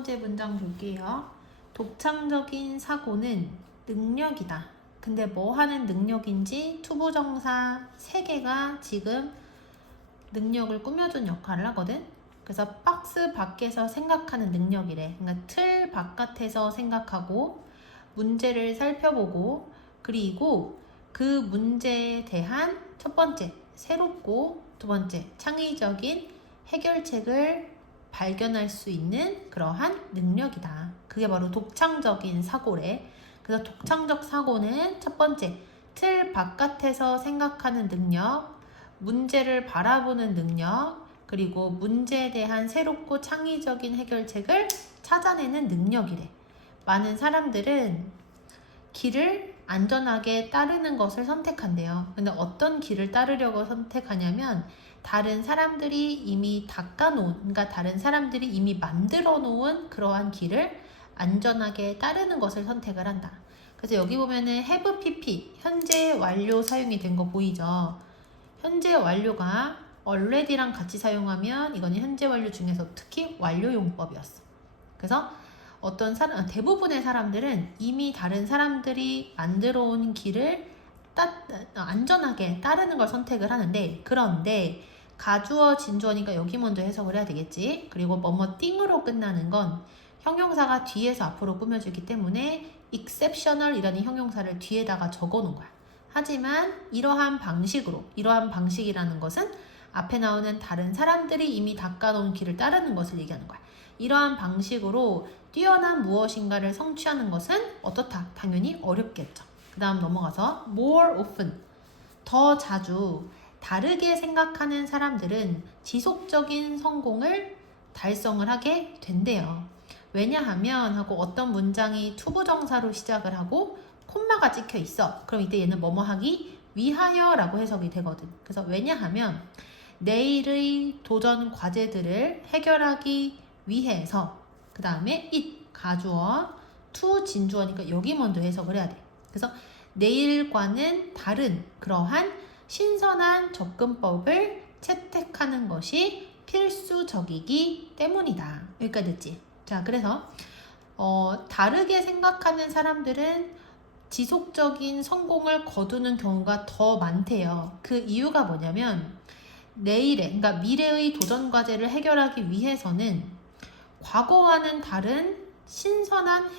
번째 문장 볼게요. 독창적인 사고는 능력이다. 근데 뭐 하는 능력인지 투부정사 3개가 지금 능력을 꾸며준 역할을 하거든. 그래서 박스 밖에서 생각하는 능력이래. 그러니까 틀 바깥에서 생각하고 문제를 살펴보고 그리고 그 문제에 대한 첫 번째 새롭고 두 번째 창의적인 해결책을 발견할 수 있는 그러한 능력이다. 그게 바로 독창적인 사고래. 그래서 독창적 사고는 첫 번째 틀 바깥에서 생각하는 능력, 문제를 바라보는 능력, 그리고 문제에 대한 새롭고 창의적인 해결책을 찾아내는 능력이래. 많은 사람들은 길을 안전하게 따르는 것을 선택한대요. 근데 어떤 길을 따르려고 선택하냐면 다른 사람들이 이미 닦아놓은, 그러니까 다른 사람들이 이미 만들어 놓은 그러한 길을 안전하게 따르는 것을 선택을 한다. 그래서 여기 보면은 have pp, 현재 완료 사용이 된 거 보이죠? 현재 완료가 already랑 같이 사용하면 이거는 현재 완료 중에서 특히 완료용법이었어. 그래서 대부분의 사람들은 이미 다른 사람들이 만들어 온 길을 안전하게 따르는 걸 선택을 하는데, 그런데 가주어 진주어니까 여기 먼저 해석을 해야 되겠지. 그리고 뭐뭐 띵으로 끝나는 건 형용사가 뒤에서 앞으로 꾸며주기 때문에 exceptional 이라는 형용사를 뒤에다가 적어 놓은 거야. 하지만 이러한 방식이라는 것은 앞에 나오는 다른 사람들이 이미 닦아놓은 길을 따르는 것을 얘기하는 거야. 이러한 방식으로 뛰어난 무엇인가를 성취하는 것은 어떻다? 당연히 어렵겠죠. 그 다음 넘어가서 more often, 더 자주 다르게 생각하는 사람들은 지속적인 성공을 달성을 하게 된대요. 왜냐하면 하고 어떤 문장이 투부정사로 시작을 하고 콤마가 찍혀 있어. 그럼 이때 얘는 뭐뭐 하기 위하여 라고 해석이 되거든. 그래서 왜냐하면 내일의 도전 과제들을 해결하기 위해서, 그 다음에 it 가주어, to 진주어니까 여기 먼저 해석을 해야 돼. 그래서 내일과는 다른 그러한 신선한 접근법을 채택하는 것이 필수적이기 때문이다. 여기까지 됐지? 자, 그래서 다르게 생각하는 사람들은 지속적인 성공을 거두는 경우가 더 많대요. 그 이유가 뭐냐면 그러니까 미래의 도전 과제를 해결하기 위해서는 과거와는 다른 신선한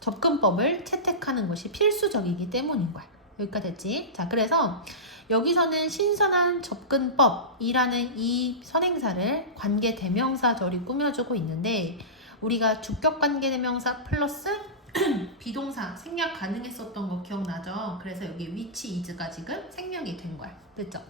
접근법을 채택하는 것이 필수적이기 때문인 거야. 여기까지 됐지? 자, 그래서 여기서는 신선한 접근법이라는 이 선행사를 관계 대명사절이 꾸며주고 있는데, 우리가 주격 관계 대명사 플러스 비동사 생략 가능했었던 거 기억나죠? 그래서 여기 which is가 지금 생략이 된 거야. 됐죠?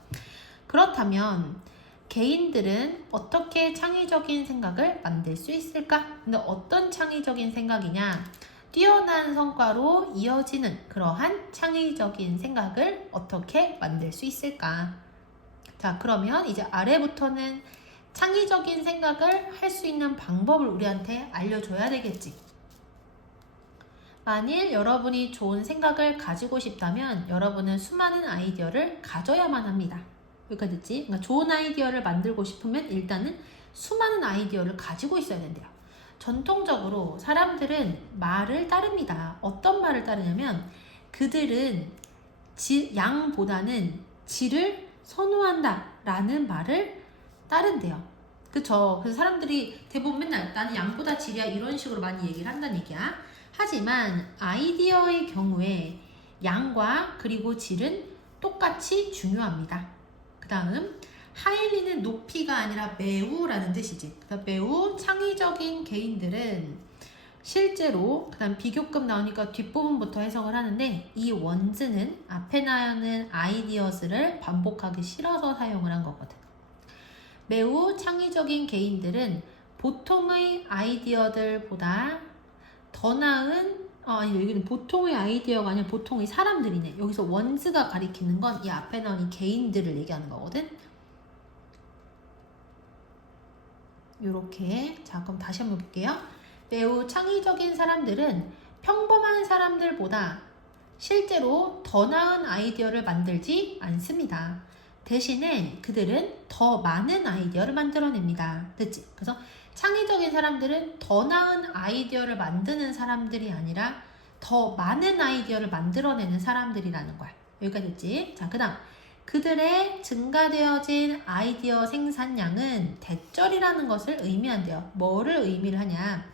그렇다면 개인들은 어떻게 창의적인 생각을 만들 수 있을까? 근데 어떤 창의적인 생각이냐? 뛰어난 성과로 이어지는 그러한 창의적인 생각을 어떻게 만들 수 있을까? 자, 그러면 이제 아래부터는 창의적인 생각을 할 수 있는 방법을 우리한테 알려줘야 되겠지. 만일 여러분이 좋은 생각을 가지고 싶다면 여러분은 수많은 아이디어를 가져야만 합니다. 여기까지 됐지? 그러니까 좋은 아이디어를 만들고 싶으면 일단은 수많은 아이디어를 가지고 있어야 된대요. 전통적으로 사람들은 말을 따릅니다. 어떤 말을 따르냐면 그들은 양보다는 질을 선호한다 라는 말을 따른대요. 그쵸? 그래서 사람들이 대부분 맨날 나는 양보다 질이야 이런 식으로 많이 얘기를 한다는 얘기야. 하지만 아이디어의 경우에 양과 그리고 질은 똑같이 중요합니다. 그 다음 하이리는 높이가 아니라 매우라는 뜻이지. 그러니까 매우 창의적인 개인들은 실제로, 그 다음 비교급 나오니까 뒷부분부터 해석을 하는데, 이 원즈는 앞에 나오는 아이디어스를 반복하기 싫어서 사용을 한 거거든. 매우 창의적인 개인들은 보통의 아이디어들보다 더 나은, 아니 여기는 보통의 아이디어가 아니라 보통의 사람들이네. 여기서 원즈가 가리키는 건 이 앞에 나온 이 개인들을 얘기하는 거거든. 요렇게. 자, 그럼 다시 한번 볼게요. 매우 창의적인 사람들은 평범한 사람들보다 실제로 더 나은 아이디어를 만들지 않습니다. 대신에 그들은 더 많은 아이디어를 만들어냅니다. 됐지? 그래서 창의적인 사람들은 더 나은 아이디어를 만드는 사람들이 아니라 더 많은 아이디어를 만들어내는 사람들이라는 거야. 여기까지 됐지? 자, 그 다음. 그들의 증가되어진 아이디어 생산량은 대절이라는 것을 의미한대요. 뭐를 의미를 하냐?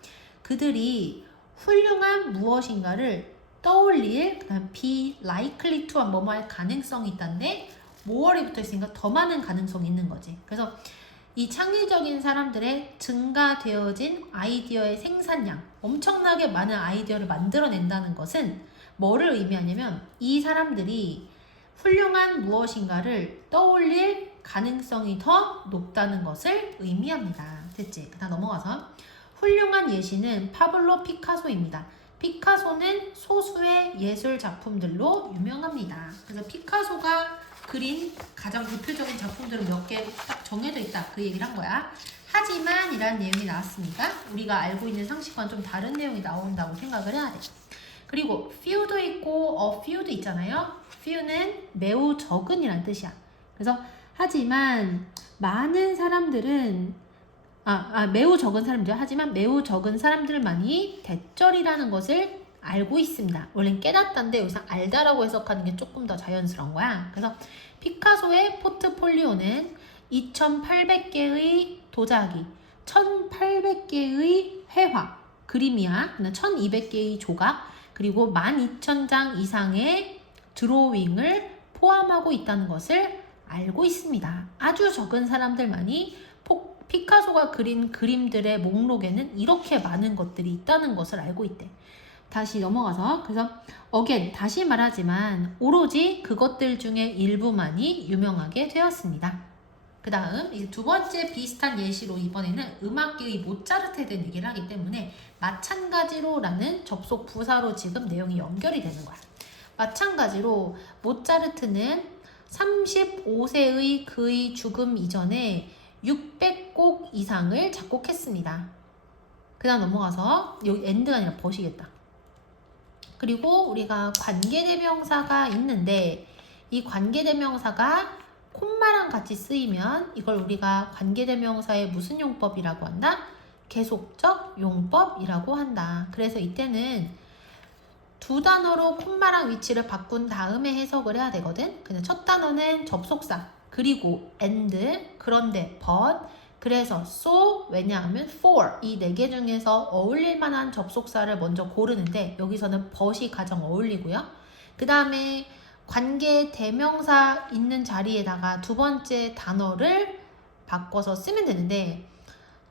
그들이 훌륭한 무엇인가를 떠올릴, 그다음 be likely to 뭐뭐 할 가능성이 있다는데 more이 붙어 있으니까 더 많은 가능성이 있는 거지. 그래서 이 창의적인 사람들의 증가되어진 아이디어의 생산량, 엄청나게 많은 아이디어를 만들어낸다는 것은 뭐를 의미하냐면 이 사람들이 훌륭한 무엇인가를 떠올릴 가능성이 더 높다는 것을 의미합니다. 됐지? 그다음 넘어가서 훌륭한 예시는 파블로 피카소입니다. 피카소는 소수의 예술 작품들로 유명합니다. 그래서 피카소가 그린 가장 대표적인 작품들은 몇 개 딱 정해져 있다. 그 얘기를 한 거야. 하지만 이라는 내용이 나왔으니까 우리가 알고 있는 상식과는 좀 다른 내용이 나온다고 생각을 해야 돼. 그리고 few도 있고 a few도 있잖아요. few는 매우 적은이란 뜻이야. 그래서 하지만 많은 사람들은 매우 적은 사람들 하지만 매우 적은 사람들만이 대절이라는 것을 알고 있습니다. 원래는 깨닫다인데 여기서 알다라고 해석하는 게 조금 더 자연스러운 거야. 그래서 피카소의 포트폴리오는 2,800개의 도자기, 1,800개의 회화, 그림이야. 1,200개의 조각, 그리고 12,000장 이상의 드로잉을 포함하고 있다는 것을 알고 있습니다. 아주 적은 사람들만이 피카소가 그린 그림들의 목록에는 이렇게 많은 것들이 있다는 것을 알고 있대. 다시 넘어가서 그래서 다시 말하지만 오로지 그것들 중에 일부만이 유명하게 되었습니다. 그 다음 이제 두 번째 비슷한 예시로 이번에는 음악계의 모차르트에 대한 얘기를 하기 때문에 마찬가지로 라는 접속 부사로 지금 내용이 연결이 되는 거야. 마찬가지로 모차르트는 35세의 그의 죽음 이전에 600곡 이상을 작곡했습니다. 그 다음 넘어가서 여기 엔드가 아니라 버시겠다. 그리고 우리가 관계대명사가 있는데 이 관계대명사가 콤마랑 같이 쓰이면 이걸 우리가 관계대명사의 무슨 용법이라고 한다? 계속적 용법이라고 한다. 그래서 이때는 두 단어로 콤마랑 위치를 바꾼 다음에 해석을 해야 되거든. 근데 첫 단어는 접속사, 그리고 and, 그런데 but, 그래서 so, 왜냐하면 for 이 네 개 중에서 어울릴 만한 접속사를 먼저 고르는데 여기서는 but이 가장 어울리고요. 그 다음에 관계 대명사 있는 자리에다가 두 번째 단어를 바꿔서 쓰면 되는데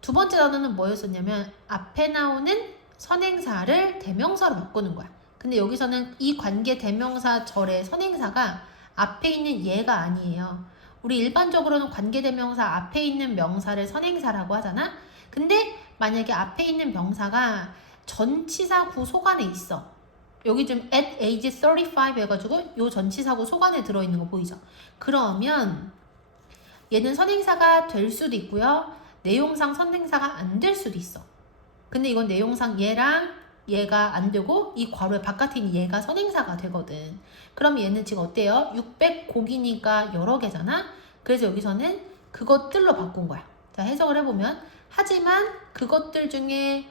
두 번째 단어는 뭐였었냐면 앞에 나오는 선행사를 대명사로 바꾸는 거야. 근데 여기서는 이 관계 대명사 절의 선행사가 앞에 있는 얘가 아니에요. 우리 일반적으로는 관계대명사 앞에 있는 명사를 선행사라고 하잖아. 근데 만약에 앞에 있는 명사가 전치사구 속안에 있어. 여기 좀 at age 35 해가지고 요 전치사구 속안에 들어있는 거 보이죠? 그러면 얘는 선행사가 될 수도 있고요. 내용상 선행사가 안 될 수도 있어. 근데 이건 내용상 얘랑 얘가 안 되고 이 괄호의 바깥에 있는 얘가 선행사가 되거든. 그럼 얘는 지금 어때요? 600곡이니까 여러 개잖아. 그래서 여기서는 그것들로 바꾼 거야. 자, 해석을 해보면 하지만 그것들 중에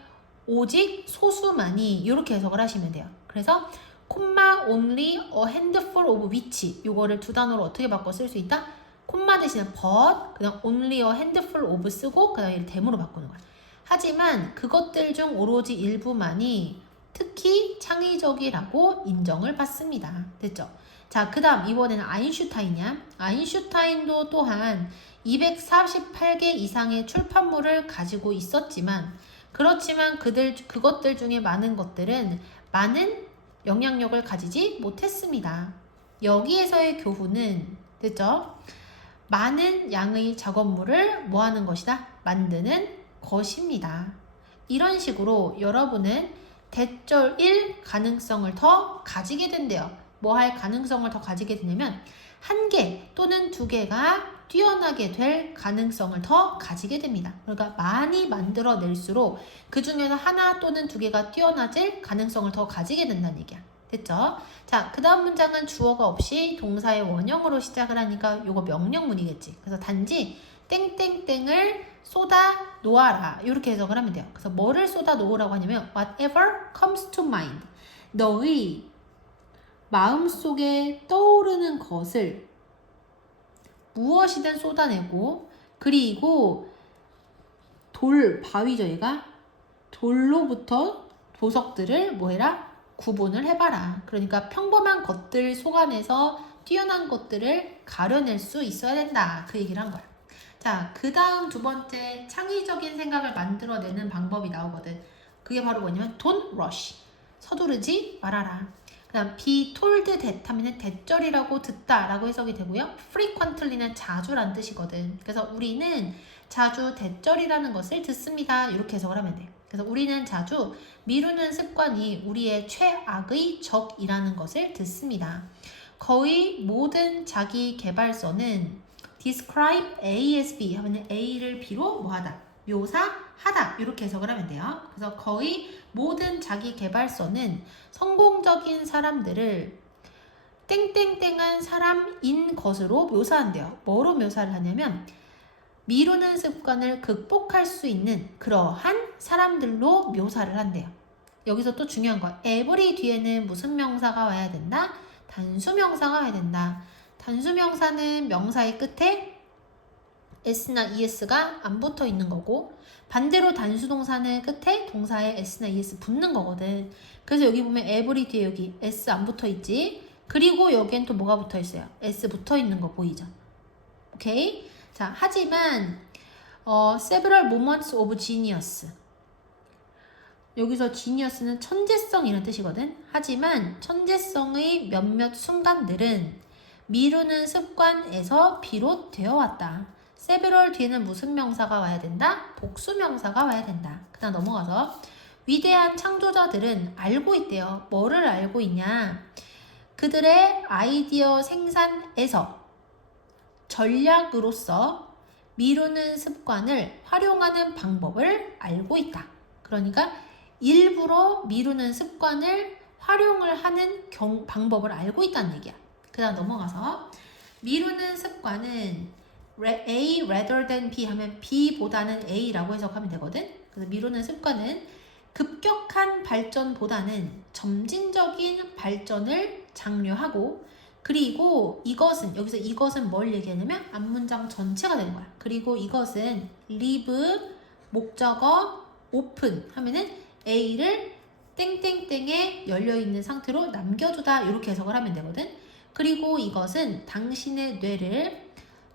오직 소수만이 이렇게 해석을 하시면 돼요. 그래서 콤마 only a handful of which 요거를 두 단어로 어떻게 바꿔 쓸 수 있다? 콤마 대신에 but 그다음 only a handful of 쓰고 그다음 얘를 대모로 바꾸는 거야. 하지만 그것들 중 오로지 일부만이 특히 창의적이라고 인정을 받습니다. 됐죠? 자, 그 다음 이번에는 아인슈타인이야. 아인슈타인도 또한 248개 이상의 출판물을 가지고 있었지만 그렇지만 그것들 중에 많은 것들은 많은 영향력을 가지지 못했습니다. 여기에서의 교훈은 됐죠? 많은 양의 작업물을 뭐 하는 것이다? 만드는 것입니다. 이런 식으로 여러분은 대절일 가능성을 더 가지게 된대요. 뭐 할 가능성을 더 가지게 되냐면 한 개 또는 두 개가 뛰어나게 될 가능성을 더 가지게 됩니다. 그러니까 많이 만들어낼수록 그 중에서 하나 또는 두 개가 뛰어나질 가능성을 더 가지게 된다는 얘기야. 됐죠? 자, 그 다음 문장은 주어가 없이 동사의 원형으로 시작을 하니까 요거 명령문이겠지. 그래서 단지 땡땡땡을 쏟아 놓아라. 이렇게 해석을 하면 돼요. 그래서 뭐를 쏟아 놓으라고 하냐면 whatever comes to mind. 너의 마음속에 떠오르는 것을 무엇이든 쏟아내고 그리고 바위죠 얘가. 돌로부터 보석들을 뭐해라? 구분을 해봐라. 그러니까 평범한 것들 속안에서 뛰어난 것들을 가려낼 수 있어야 된다. 그 얘기를 한 거야. 자, 그 다음 두 번째 창의적인 생각을 만들어내는 방법이 나오거든. 그게 바로 뭐냐면 don't rush. 서두르지 말아라. 그 다음 be told that 하면은 대절이라고 듣다라고 해석이 되고요. frequently는 자주란 뜻이거든. 그래서 우리는 자주 대절이라는 것을 듣습니다. 이렇게 해석을 하면 돼. 그래서 우리는 자주 미루는 습관이 우리의 최악의 적이라는 것을 듣습니다. 거의 모든 자기 개발서는 describe A as B 하면 A를 B로 뭐하다? 묘사하다. 이렇게 해석을 하면 돼요. 그래서 거의 모든 자기 개발서는 성공적인 사람들을 땡땡땡한 사람인 것으로 묘사한대요. 뭐로 묘사를 하냐면 미루는 습관을 극복할 수 있는 그러한 사람들로 묘사를 한대요. 여기서 또 중요한 거 every 뒤에는 무슨 명사가 와야 된다? 단수명사가 와야 된다. 단수명사는 명사의 끝에 s나 es가 안 붙어 있는 거고 반대로 단수동사는 끝에 동사에 s나 es 붙는 거거든. 그래서 여기 보면 every 뒤에 여기 s 안 붙어 있지. 그리고 여기엔 또 뭐가 붙어 있어요? s 붙어 있는 거 보이죠? 오케이? 자, 하지만 several moments of genius. 여기서 genius는 천재성이라는 뜻이거든. 하지만 천재성의 몇몇 순간들은 미루는 습관에서 비롯되어 왔다. several 뒤에는 무슨 명사가 와야 된다? 복수명사가 와야 된다. 그다음 넘어가서 위대한 창조자들은 알고 있대요. 뭐를 알고 있냐? 그들의 아이디어 생산에서 전략으로서 미루는 습관을 활용하는 방법을 알고 있다. 그러니까 일부러 미루는 습관을 활용을 하는 방법을 알고 있다는 얘기야. 그 다음 넘어가서 미루는 습관은 A rather than B 하면 B보다는 A라고 해석하면 되거든. 그래서 미루는 습관은 급격한 발전보다는 점진적인 발전을 장려하고 그리고 이것은 여기서 이것은 뭘 얘기하냐면 앞문장 전체가 되는 거야. 그리고 이것은 leave 목적어 open 하면은 A를 땡땡땡에 열려있는 상태로 남겨두다 이렇게 해석을 하면 되거든. 그리고 이것은 당신의 뇌를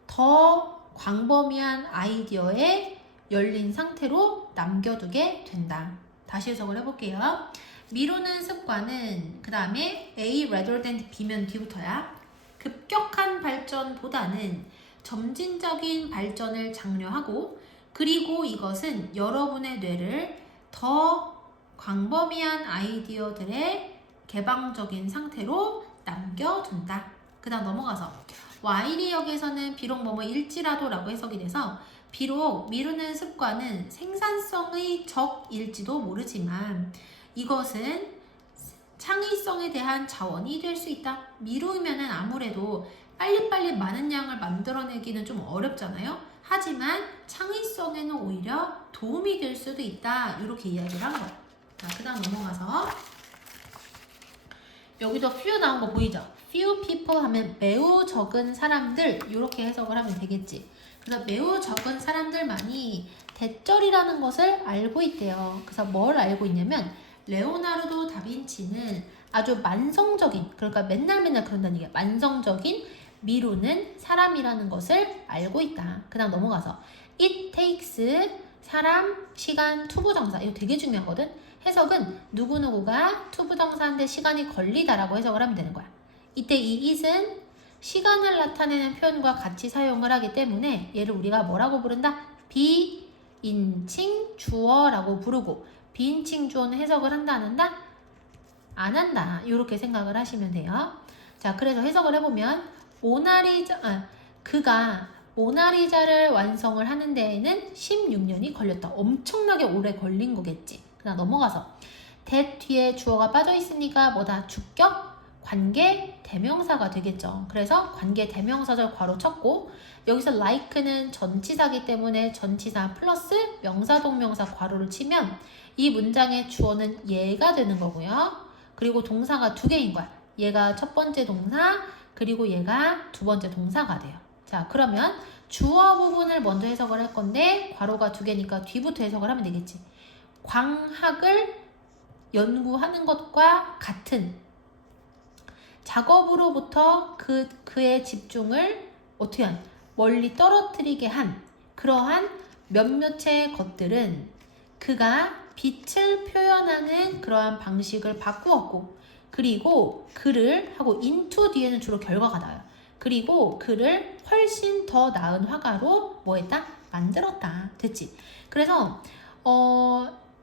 더 광범위한 아이디어에 열린 상태로 남겨두게 된다. 다시 해석을 해볼게요. 미루는 습관은 그 다음에 A rather than B면 뒤부터야. 급격한 발전보다는 점진적인 발전을 장려하고 그리고 이것은 여러분의 뇌를 더 광범위한 아이디어들의 개방적인 상태로 남겨둔다. 그 다음 넘어가서 while이 여기에서는 비록 뭐뭐일지라도 라고 해석이 돼서 비록 미루는 습관은 생산성의 적일지도 모르지만 이것은 창의성에 대한 자원이 될 수 있다. 미루면은 아무래도 빨리빨리 많은 양을 만들어내기는 좀 어렵잖아요. 하지만 창의성에는 오히려 도움이 될 수도 있다. 이렇게 이야기를 한 거야. 자, 그 다음 넘어가서 여기도 few 나온 거 보이죠? few people 하면 매우 적은 사람들 이렇게 해석을 하면 되겠지. 그래서 매우 적은 사람들만이 대절이라는 것을 알고 있대요. 그래서 뭘 알고 있냐면 레오나르도 다빈치는 아주 만성적인 그러니까 맨날 그런다는 얘기야. 만성적인 미루는 사람이라는 것을 알고 있다. 그 다음 넘어가서 it takes 사람, 시간, 투부정사 이거 되게 중요하거든. 해석은 누구누구가 투부정사인데 시간이 걸리다라고 해석을 하면 되는 거야. 이때 이 it은 시간을 나타내는 표현과 같이 사용을 하기 때문에 얘를 우리가 뭐라고 부른다? 비인칭 주어라고 부르고 비인칭 주어는 해석을 한다 안 한다? 안 한다. 이렇게 생각을 하시면 돼요. 자, 그래서 해석을 해보면 그가 모나리자를 완성을 하는 데에는 16년이 걸렸다. 엄청나게 오래 걸린 거겠지. 그다음 넘어가서 that 뒤에 주어가 빠져 있으니까 뭐다? 주격 관계 대명사가 되겠죠. 그래서 관계 대명사절 괄호 쳤고 여기서 like는 전치사기 때문에 전치사 플러스 명사 동명사 괄호를 치면 이 문장의 주어는 얘가 되는 거고요. 그리고 동사가 두 개인 거야. 얘가 첫 번째 동사 그리고 얘가 두 번째 동사가 돼요. 자, 그러면 주어 부분을 먼저 해석을 할 건데 괄호가 두 개니까 뒤부터 해석을 하면 되겠지. 광학을 연구하는 것과 같은 작업으로부터 그의 집중을 어떻게 한 멀리 떨어뜨리게 한 그러한 몇몇의 것들은 그가 빛을 표현하는 그러한 방식을 바꾸었고 그리고 그를 하고 into 뒤에는 주로 결과가 나와요. 그리고 그를 훨씬 더 나은 화가로 뭐 했다? 만들었다. 됐지? 그래서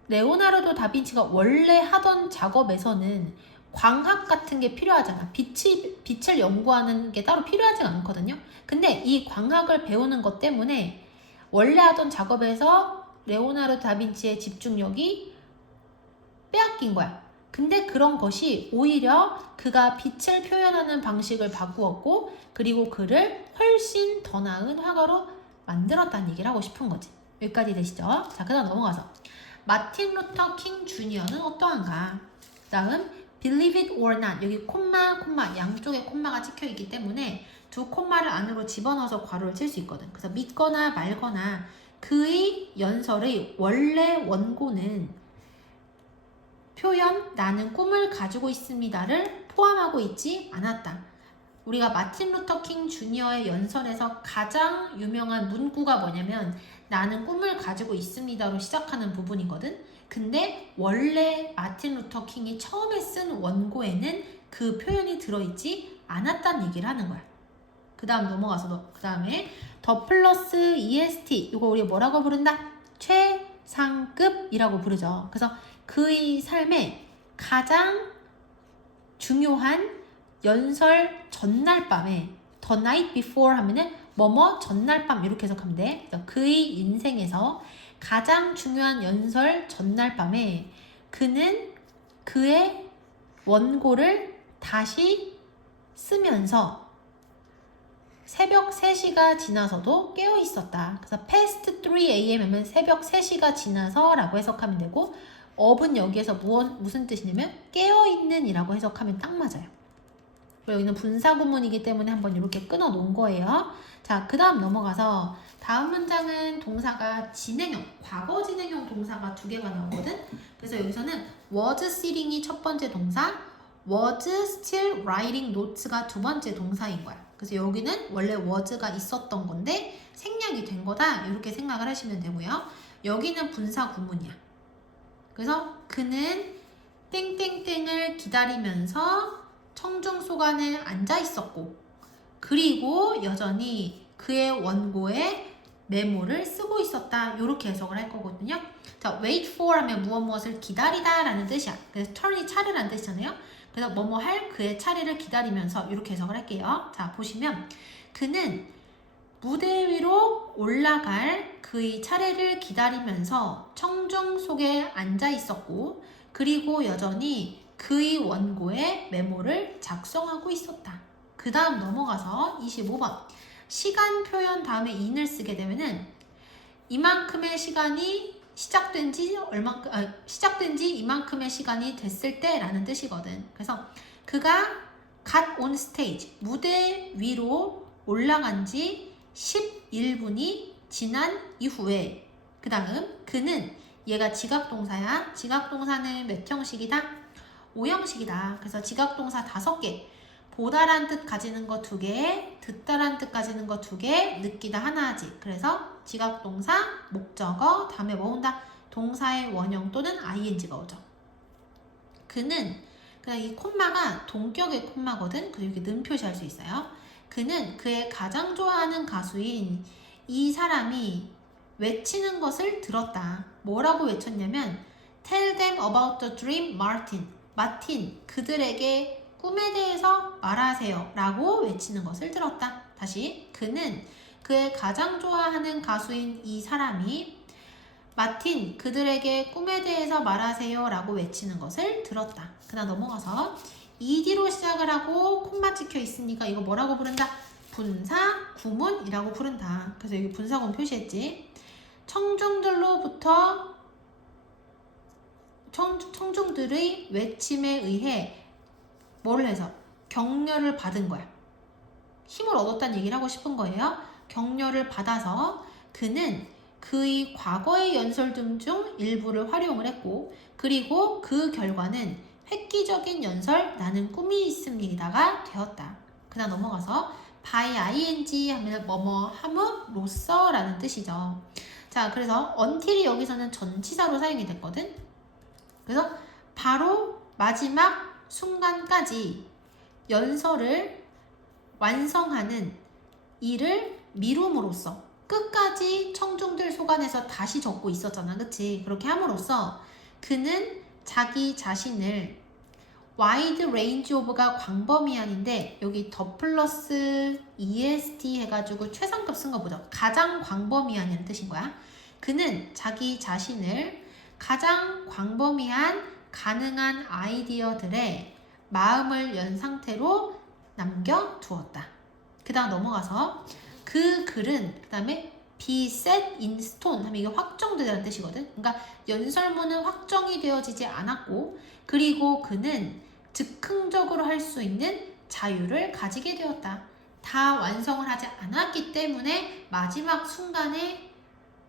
레오나르도 다빈치가 원래 하던 작업에서는 광학 같은 게 필요하잖아. 빛을 연구하는 게 따로 필요하지 않거든요. 근데 이 광학을 배우는 것 때문에 원래 하던 작업에서 레오나르도 다빈치의 집중력이 빼앗긴 거야. 근데 그런 것이 오히려 그가 빛을 표현하는 방식을 바꾸었고 그리고 그를 훨씬 더 나은 화가로 만들었다는 얘기를 하고 싶은 거지. 여기까지 되시죠? 자, 그 다음 넘어가서 마틴 루터 킹 주니어는 어떠한가? 다음 believe it or not 여기 콤마 양쪽에 콤마가 찍혀 있기 때문에 두 콤마를 안으로 집어넣어서 괄호를 칠 수 있거든. 그래서 믿거나 말거나 그의 연설의 원래 원고는 표현 나는 꿈을 가지고 있습니다를 포함하고 있지 않았다. 우리가 마틴 루터 킹 주니어의 연설에서 가장 유명한 문구가 뭐냐면 나는 꿈을 가지고 있습니다로 시작하는 부분이거든. 근데 원래 마틴 루터 킹이 처음에 쓴 원고에는 그 표현이 들어있지 않았다는 얘기를 하는 거야. 그 다음 넘어가서 그 다음에 더 플러스 EST 이거 우리 뭐라고 부른다? 최상급이라고 부르죠. 그래서 그의 삶에 가장 중요한 연설 전날 밤에 the night before 하면은 뭐뭐 전날 밤 이렇게 해석하면 돼. 그래서 그의 인생에서 가장 중요한 연설 전날 밤에 그는 그의 원고를 다시 쓰면서 새벽 3시가 지나서도 깨어 있었다. 그래서 past 3 a.m. 하면 새벽 3시가 지나서 라고 해석하면 되고 업은 여기에서 무슨 뜻이냐면 깨어있는 이라고 해석하면 딱 맞아요. 그리고 여기는 분사구문이기 때문에 한번 이렇게 끊어 놓은 거예요. 자, 그 다음 넘어가서 다음 문장은 동사가 진행형, 과거 진행형 동사가 두 개가 나오거든. 그래서 여기서는 was sitting이 첫 번째 동사, was still writing notes가 두 번째 동사인 거야. 그래서 여기는 원래 was가 있었던 건데 생략이 된 거다. 이렇게 생각을 하시면 되고요. 여기는 분사구문이야. 그래서 그는 땡땡땡을 기다리면서 청중속 안에 앉아 있었고 그리고 여전히 그의 원고에 메모를 쓰고 있었다. 이렇게 해석을 할 거거든요. 자, wait for 하면 무엇을 기다리다 라는 뜻이야. 그래서 turn이 차례라는 뜻이잖아요. 그래서 뭐뭐 할 그의 차례를 기다리면서 이렇게 해석을 할게요. 자, 보시면 그는 무대 위로 올라갈 그의 차례를 기다리면서 청중 속에 앉아 있었고 그리고 여전히 그의 원고에 메모를 작성하고 있었다. 그 다음 넘어가서 25번 시간 표현 다음에 in을 쓰게 되면은 이만큼의 시간이 시작된 지 이만큼의 시간이 됐을 때 라는 뜻이거든. 그래서 그가 got on stage 무대 위로 올라간 지 11분이 지난 이후에 그 다음 그는 얘가 지각동사야. 지각동사는 몇 형식이다? 5형식이다. 그래서 지각동사 5개 보다란 뜻 가지는 거 2개 듣다란 뜻 가지는 거 2개 느끼다 하나지. 그래서 지각동사 목적어 다음에 뭐 온다? 동사의 원형 또는 ing가 오죠. 그는 그냥 이 콤마가 동격의 콤마거든. 그리고 이렇게 는 표시할 수 있어요. 그는 그의 가장 좋아하는 가수인 이 사람이 외치는 것을 들었다. 뭐라고 외쳤냐면 Tell them about the dream, Martin. 마틴, 그들에게 꿈에 대해서 말하세요. 라고 외치는 것을 들었다. 다시, 그는 그의 가장 좋아하는 가수인 이 사람이 마틴, 그들에게 꿈에 대해서 말하세요. 라고 외치는 것을 들었다. 그다음 넘어가서 ed로 시작을 하고 콤마 찍혀 있으니까 이거 뭐라고 부른다? 분사 구문이라고 부른다. 그래서 여기 분사구문 표시했지. 청중들로부터 청중들의 외침에 의해 뭐를 해서 격려를 받은 거야. 힘을 얻었다는 얘기를 하고 싶은 거예요. 격려를 받아서 그는 그의 과거의 연설들 중 일부를 활용을 했고, 그리고 그 결과는 획기적인 연설 나는 꿈이 있습니다가 되었다. 그다음 넘어가서 by ing 하면 뭐뭐 함으로써 라는 뜻이죠. 자, 그래서 until이 여기서는 전치사로 사용이 됐거든. 그래서 바로 마지막 순간까지 연설을 완성하는 일을 미룸으로써 끝까지 청중들 속안에서 다시 적고 있었잖아. 그치? 그렇게 함으로써 그는 자기 자신을 wide range of가 광범위한인데 여기 더 플러스 est 해가지고 최상급 쓴 거 보죠. 가장 광범위한이라는 뜻인 거야. 그는 자기 자신을 가장 광범위한 가능한 아이디어들의 마음을 연 상태로 남겨두었다. 그 다음 넘어가서 그 글은 그 다음에 be set in stone 하면 이게 확정되다는 뜻이거든. 그러니까 연설문은 확정이 되어지지 않았고, 그리고 그는 즉흥적으로 할 수 있는 자유를 가지게 되었다. 다 완성을 하지 않았기 때문에 마지막 순간에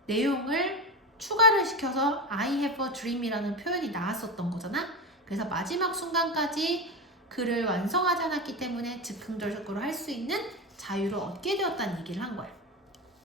내용을 추가를 시켜서 I have a dream이라는 표현이 나왔었던 거잖아. 그래서 마지막 순간까지 글을 완성하지 않았기 때문에 즉흥적으로 할 수 있는 자유를 얻게 되었다는 얘기를 한 거야.